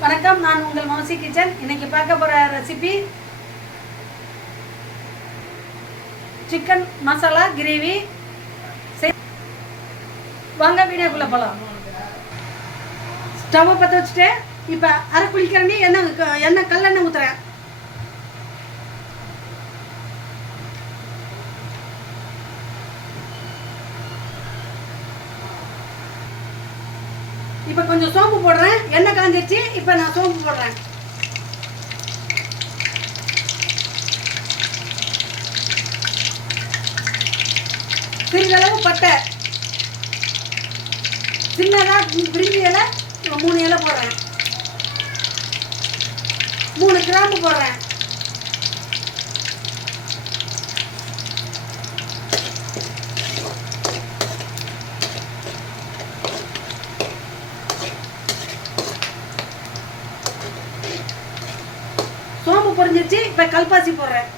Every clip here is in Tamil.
வணக்கம் நான் உங்கள் மௌசி கிச்சன். இன்னைக்கு பார்க்க போகிற ரெசிபி சிக்கன் மசாலா கிரேவி வாங்க வீடியோக்குள்ளே போகலாம் ஸ்டவ்வை பற்ற வச்சுட்டு இப்போ அரை குளிக்கிறேன்னு எண்ணெய் க- எண்ணெய் கல்லெண்ணெய் ஊற்றுறேன் இப்போ கொஞ்சம் சோம்பு போடுறேன். எண்ணெய் காஞ்சிருச்சு. இப்போ நான் சோம்பு போடுறேன். சிறிதளவு பட்டை. சின்னதாக பிரிஞ்சி இலை மூணு இலை போடுறேன். மூணு கிராம்பு போடுறேன். வச்சு இப்போ கல்பாசி போடுறேன்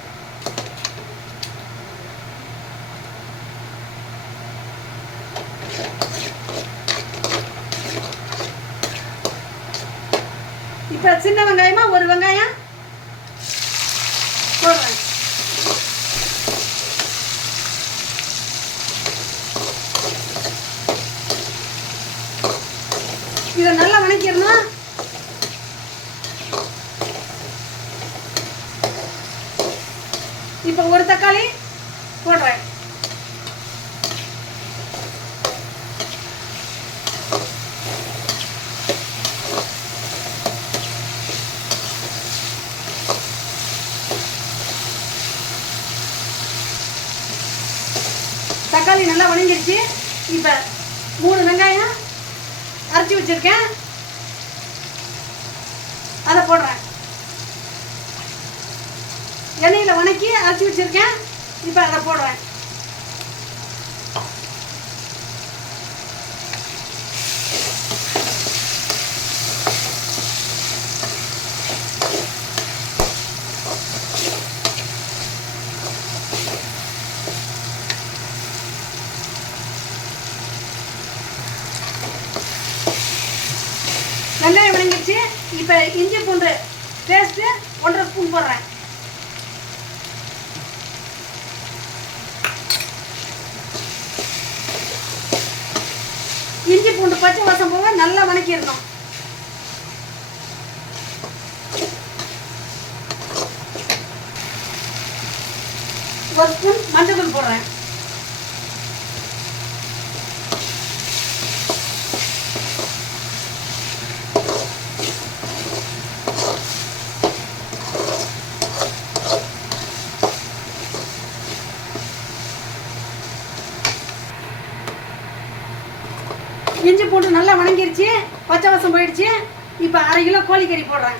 இப்போ சின்ன வெங்காயமா ஒரு வெங்காயம்? போடுறேன் இதை நல்லா வணக்கிடணும். இப்போ ஒரு தக்காளி போடுறேன். தக்காளி நல்லா வணங்கிடுச்சு இப்போ மூணு வெங்காயம் அரைச்சி வச்சிருக்கேன். அதை போடுறேன். எண்ணெயில் வணக்கி அரைச்சி வச்சிருக்கேன். இப்போ அதை போடுறேன். வெங்காயம் வணங்கிடுச்சு இப்போ இஞ்சி பூண்டு பேஸ்ட்டு ஒன்றரை ஸ்பூன் போடுறேன் இஞ்சி பூண்டு பச்சை வாசம் போக நல்லா வணக்கிடணும். ஒரு ஸ்பூன் மஞ்சள் போடுறேன். இஞ்சி பூண்டு நல்லா வணங்கிருச்சு பச்சை வாசம் போயிடுச்சு. இப்போ அரை கிலோ கோழிக்கறி போடுறேன்.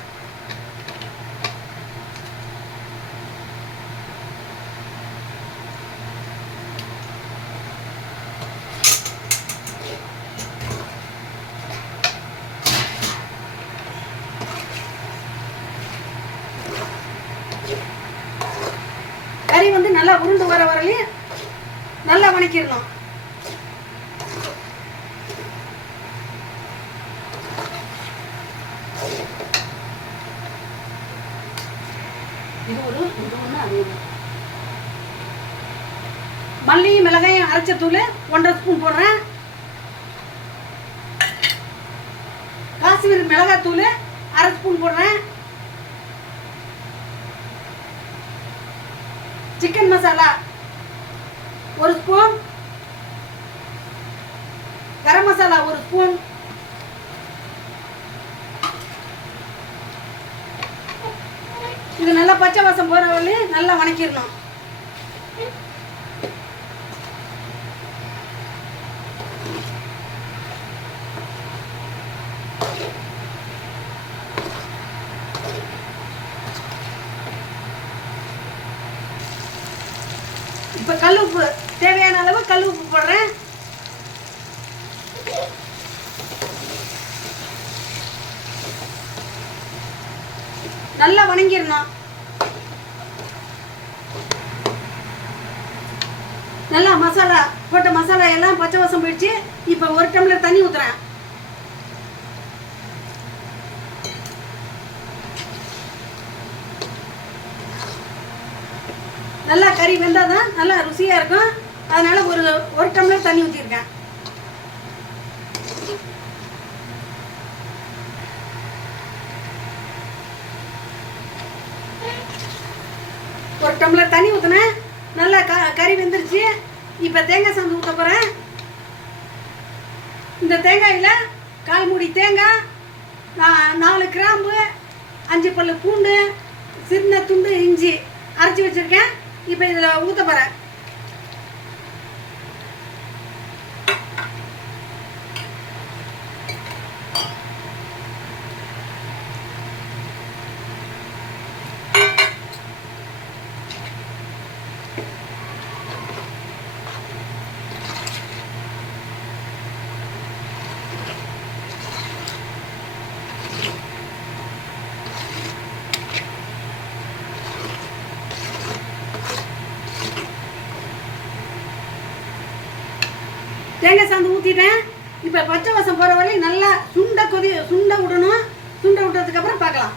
கறி வந்து நல்லா உருண்டு வர வரலையும் நல்லா வணக்கிடணும். இது ஒரு இது ஒன்று அது ஒன்று மிளகாயும் அரைச்ச தூள் ஒன்றரை ஸ்பூன் போடுறேன். காஷ்மீர் மிளகாய் தூள் அரை ஸ்பூன் போடுறேன். சிக்கன் மசாலா ஒரு ஸ்பூன் கரம் மசாலா ஒரு ஸ்பூன் இது நல்லா பச்சை வாசம் போகிற வரையும் நல்லா வணக்கிடணும். இப்போ கல் உப்பு தேவையான அளவு கல் உப்பு போடுறேன். நல்லா வணங்கிடணும் நல்லா மசாலா போட்ட மசாலா எல்லாம் பச்சை வாசம் போயிடுச்சு. இப்போ ஒரு டம்ளர் தண்ணி ஊற்றுறேன் நல்லா கறி வெந்தால் தான் நல்லா ருசியாக இருக்கும். அதனால் ஒரு ஒரு டம்ளர் தண்ணி ஊற்றிருக்கேன் ஒரு டம்ளர் தண்ணி ஊற்றினேன் நல்லா க கறி வெந்துருச்சு. இப்போ தேங்காய் சாந்து ஊற்ற போகிறேன் இந்த தேங்காயில் கால் மூடி தேங்காய் நான் நாலு கிராம்பு அஞ்சு பல்லு பூண்டு சின்ன துண்டு இஞ்சி அரைச்சி வச்சுருக்கேன். இப்போ இதில் ஊற்ற போகிறேன் தேங்காய் சாந்து ஊற்றிட்டேன் இப்போ பச்சை வாசம் போகிற வரையும் நல்லா சுண்டை கொதி சுண்டை விடணும். சுண்டை விட்டுறதுக்கப்புறம் பார்க்கலாம்.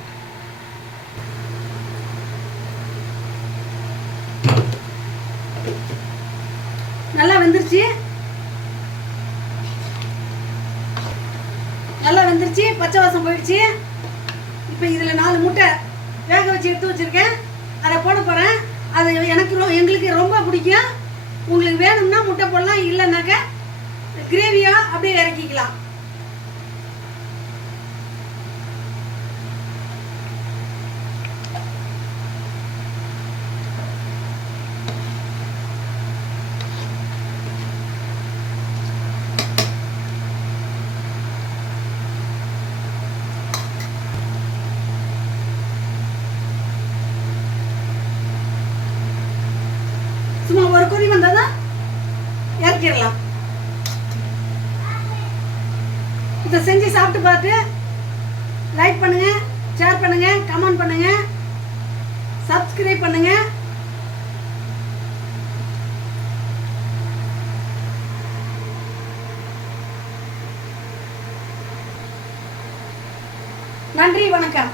நல்லா வெந்துருச்சு. நல்லா வெந்துருச்சு. பச்சை வாசம் போயிடுச்சு. இப்போ இதில் நாலு முட்டை வேக வச்சு எடுத்து வச்சுருக்கேன். அதை போட போகிறேன் அது எனக்கு எங்களுக்கு ரொம்ப பிடிக்கும். உங்களுக்கு வேணும்னா முட்டை போடலாம் இல்லைனாக்கா கிரேவியா? அப்படியே இறக்கிக்கலாம். சும்மா ஒரு குறி வந்தால் தான் இறக்கிடலாம். இதை செஞ்சு சாப்பிட்டு பார்த்து லைக் பண்ணுங்கள் ஷேர் பண்ணுங்கள் கமெண்ட் பண்ணுங்கள் சப்ஸ்கிரைப் பண்ணுங்கள் நன்றி வணக்கம்.